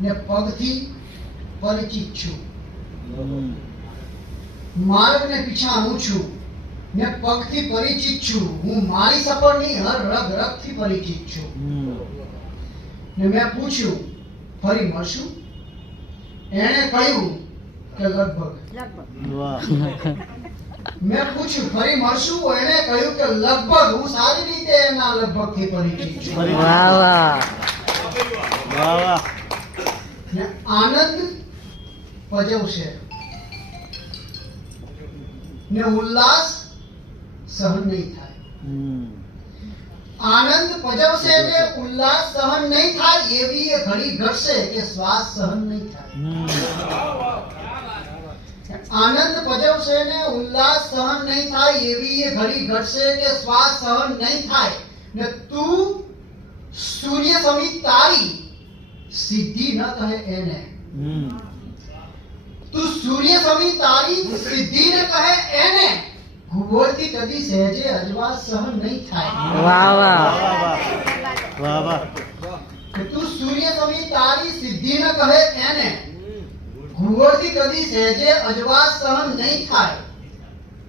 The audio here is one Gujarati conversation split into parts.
ને પગથી પરિચિત છું. માર્ગને પીછાણું છું ને પગથી પરિચિત છું. હું મારી સફરની હર રગ રગથી પરિચિત છું. ને મેં પૂછ્યું, ફરી મળશું? એણે કહ્યું કે લગભગ. મેં પૂછ્યું, ફરી મળશું? એણે કહ્યું કે લગભગ. હું સારી રીતે એના લગભગથી પરિચિત છું. વાહ વાહ વાહ વાહ. ને આનંદ પજવશે ને ઉલ્લાસ સહન નહીં થાય. આનંદ પજવશે ને ઉલ્લાસ સહન નહીં થાય. એવી એ ઘડી ઘટશે કે શ્વાસ સહન નહીં થાય. આનંદ પજવશે ને ઉલ્લાસ સહન નહીં થાય. એવી એ ઘડી ઘટશે કે શ્વાસ સહન નહીં થાય. ને તું સૂર્ય સમી તારી સિદ્ધિ ન કહે એને. તું સૂર્ય સમી તારી સિદ્ધિ ન કહે એને. ઘુવડથી કદી સહેજે અજવાસ સહન નહીં થાય. વાહ વાહ વાહ વાહ. તું સૂર્ય સમી તારી સિદ્ધિ ન કહે એને. ઘુવડથી કદી સહેજે અજવાસ સહન નહીં થાય.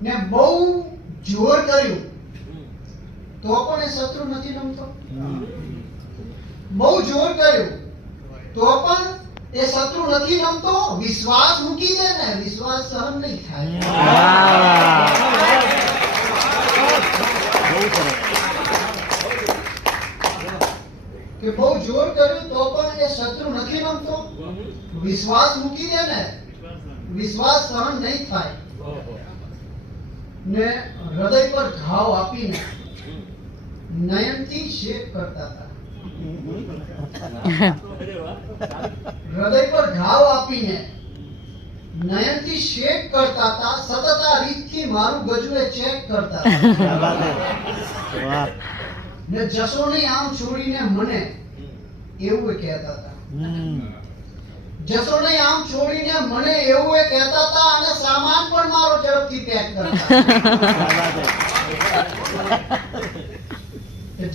ને બહુ જોર કર્યું તો પણ એ શત્રુ નથી નમતો. બહુ જોર કર્યું તો પણ એ શત્રુ નથી નમતો. વિશ્વાસ મૂકી દે ને વિશ્વાસ સહન નહીં થાય. કે બહુ જોર કર્યું તો પણ એ શત્રુ નથી નમતો. વિશ્વાસ મૂકી દે ને વિશ્વાસ સહન નહીં થાય. ને હૃદય પર ઘાવ આપીને નયનથી શેક કરતા હતા. હૃદય પર ઘાવ આપીને નયનથી શેક કરતા હતા. સતત આ રીતથી મારું ગજુએ ચેક કરતા હતા. ને જશોની આમ છોડીને મને એવું એ કહેતા હતા. જશોની આમ છોડીને મને એવું એ કહેતા હતા. અને સામાન પણ મારો ઝડપથી પેક કરતા.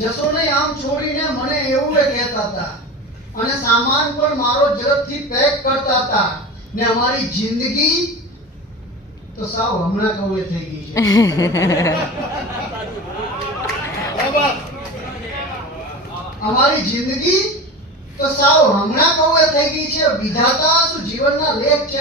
જશોને આમ છોડીને મને એવું એ કહેતા હતા. અને સામાન પણ મારો ઝડપથી પેક કરતા હતા. ને અમારી જિંદગી તો સાવ હમણાં કવે થઈ ગઈ છે. અમારી જિંદગી તો સાવ હમણાં કવે થઈ ગઈ છે. વિધાતા શું જીવનના લેખ છે.